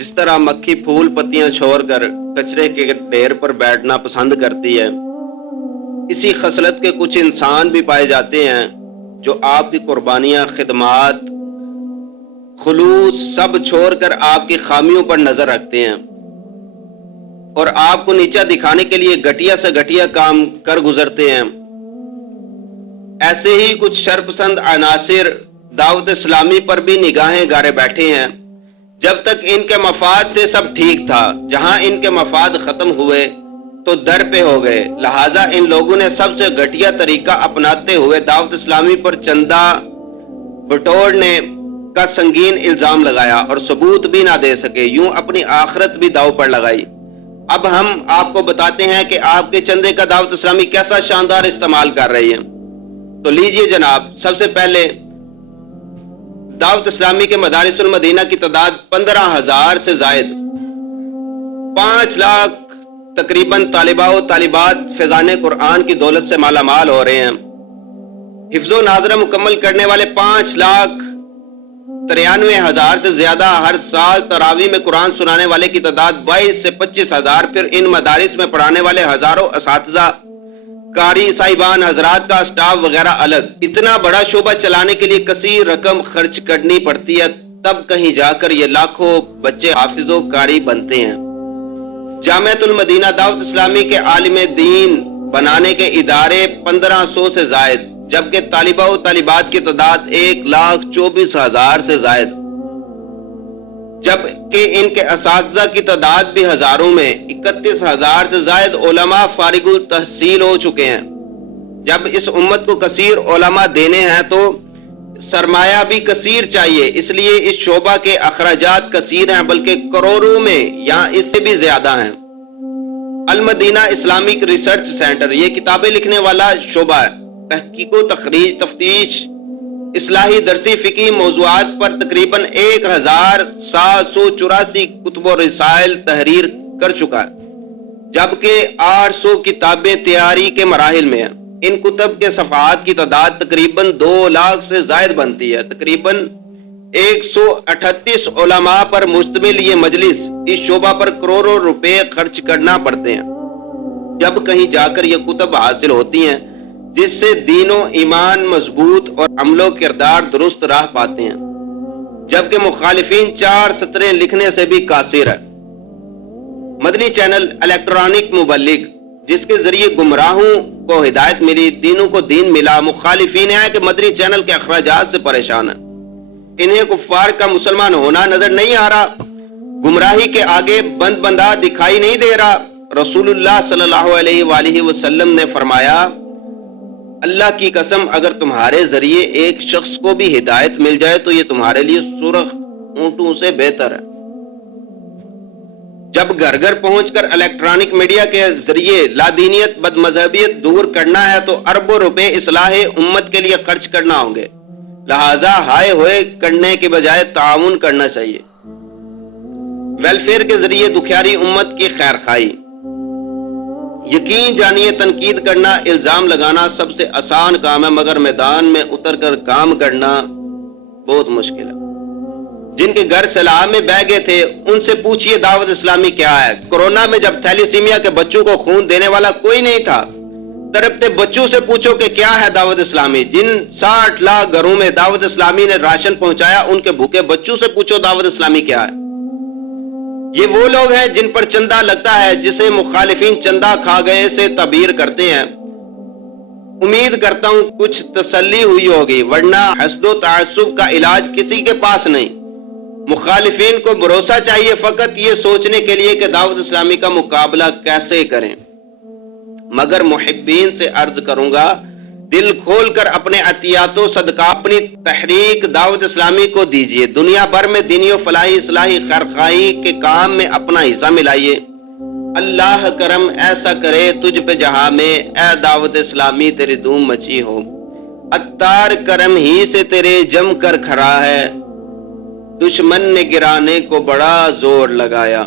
जिस तरह मक्खी फूल पत्तियां छोड़कर कचरे के ढेर पर बैठना पसंद करती है, इसी खसलत के कुछ इंसान भी पाए जाते हैं जो आपकी कुर्बानियां, खिदमात, खुलूस सब छोड़कर आपकी खामियों पर नजर रखते हैं और आपको नीचा दिखाने के लिए घटिया से घटिया काम कर गुजरते हैं। ऐसे ही कुछ शरपसंद अनासिर दावत इस्लामी पर भी निगाहें गारे बैठे हैं। जब तक इनके मफाद थे सब ठीक था, जहां इनके मफाद खत्म हुए तो दर पे हो गए। लिहाजा इन लोगों ने सबसे घटिया तरीका अपनाते हुए दावत इस्लामी पर चंदा बटोरने का संगीन इल्जाम लगाया और सबूत भी ना दे सके, यूं अपनी आखिरत भी दाव पर लगाई। अब हम आपको बताते हैं कि आपके चंदे का दावत इस्लामी कैसा शानदार इस्तेमाल कर रही है। तो लीजिए जनाब, सबसे पहले दावत इस्लामी के मदारिसुल मदीना की तादाद 15,000 से जायद, 5 लाख तकरीबन तालिबा और तालिबात फैजान कुरान की दौलत से मालामाल हो रहे हैं। हिफ्ज़ो नाज़रा मुकम्मल करने वाले 5,93,000 से ज्यादा, हर साल तरावी में कुरान सुनाने वाले की तादाद 22 से 25,000, फिर इन मदारिस में पढ़ाने वाले हजारों असातिज़ा, कारी साहिबान हजरात का स्टाफ वगैरह अलग। इतना बड़ा शोबा चलाने के लिए कसीर रकम खर्च करनी पड़ती है, तब कहीं जाकर ये लाखों बच्चे हाफिजो कारी बनते हैं। जामिअतुल मदीना दावत इस्लामी के आलिम दीन बनाने के इदारे 1500 से जायद, जबकि तालिबा और तालिबात की तादाद 1,24,000 से जायद, जबकि इनके असातिज़ा की तादाद भी हजारों में 31,000 से जायद उलमा फारिगुल तहसील हो चुके हैं। जब इस उम्मत को कसीर उलमा देने हैं तो सरमाया भी कसीर चाहिए, इसलिए इस शोबा के अखराजात कसीर हैं, बल्कि करोड़ों में या इससे भी ज्यादा हैं। अल मदीना इस्लामिक रिसर्च सेंटर ये किताबें लिखने वाला शोबा है। तहकीको, तखरीज, तफ्तीश, इस्लाही, दरसी, फिकी मौज़ूआत पर तकरीबन 1,784 कुतुब और रिसाइल तहरीर कर चुका है, जबकि 800 किताबें तैयारी के मराहिल में हैं। इन कुतब के सफ़हात की तादाद तकरीबन 2 लाख से जायद बनती है। तकरीबन 138 उलमा पर मुश्तमिल ये मजलिस, इस शोबा पर करोड़ों रुपए खर्च करना पड़ते हैं, जब कहीं जाकर ये कुतब हासिल होती हैं जिससे दीनो ईमान मजबूत और अमलो किरदार दुरुस्त राह पाते हैं, जबकि मुखालिफिन 4 सतरें लिखने से भी कासिर है। मदनी चैनल इलेक्ट्रॉनिक मुबल्लिग, जिसके जरिए गुमराहों को हिदायत मिली, दीनों को दीन मिला। मुखालिफिन है कि मदनी चैनल के अखराजात से परेशान है, इन्हें कुफ्फार का मुसलमान होना नजर नहीं आ रहा, गुमराही के आगे बंद बंदा दिखाई नहीं दे रहा। रसूलुल्लाह सल्लल्लाहु अलैहि वसल्लम ने फरमाया, अल्लाह की कसम, अगर तुम्हारे जरिए एक शख्स को भी हिदायत मिल जाए तो ये तुम्हारे लिए सुर्ख ऊंटों से बेहतर है। जब घर घर पहुंचकर इलेक्ट्रॉनिक मीडिया के जरिए लादीनियत, बदमजहबियत दूर करना है तो अरबों रुपए इस्लाहे उम्मत के लिए खर्च करना होंगे। लिहाजा हाय होए करने के बजाय ताउन करना चाहिए। वेलफेयर के जरिए दुखियारी उम्मत की खैर खाई। यकीन जानिए, तनकीद करना, इल्जाम लगाना सबसे आसान काम है, मगर मैदान में उतरकर काम करना बहुत मुश्किल है। जिनके घर सलाह में बह गए थे उनसे पूछिए दावत इस्लामी क्या है। कोरोना में जब थैलीसीमिया के बच्चों को खून देने वाला कोई नहीं था, तड़पते बच्चों से पूछो कि क्या है दावत इस्लामी। जिन 60 लाख घरों में दावत इस्लामी ने राशन पहुंचाया, उनके भूखे बच्चों से पूछो दावत इस्लामी क्या है। ये वो लोग हैं जिन पर चंदा लगता है, जिसे मुखालिफिन चंदा खा गए से तबीर करते हैं। उम्मीद करता हूं कुछ तसल्ली हुई होगी, वरना हसदो तासुब का इलाज किसी के पास नहीं। मुखालिफिन को भरोसा चाहिए फकत ये सोचने के लिए कि दावत इस्लामी का मुकाबला कैसे करें। मगर मुहिब्बीन से अर्ज करूंगा, दिल खोलकर अपने अतियातो सदका अपनी तहरीक दावत इस्लामी को दीजिए। दुनिया भर में दीनियो फलाही, इस्लाही, खैरखाई के काम में अपना हिस्सा मिलाइए। अल्लाह करम ऐसा करे तुझ पे जहां में, ए दावत इस्लामी तेरी धूम मची हो। अत्तार करम ही से तेरे जम कर खड़ा है, दुश्मन ने गिराने को बड़ा जोर लगाया।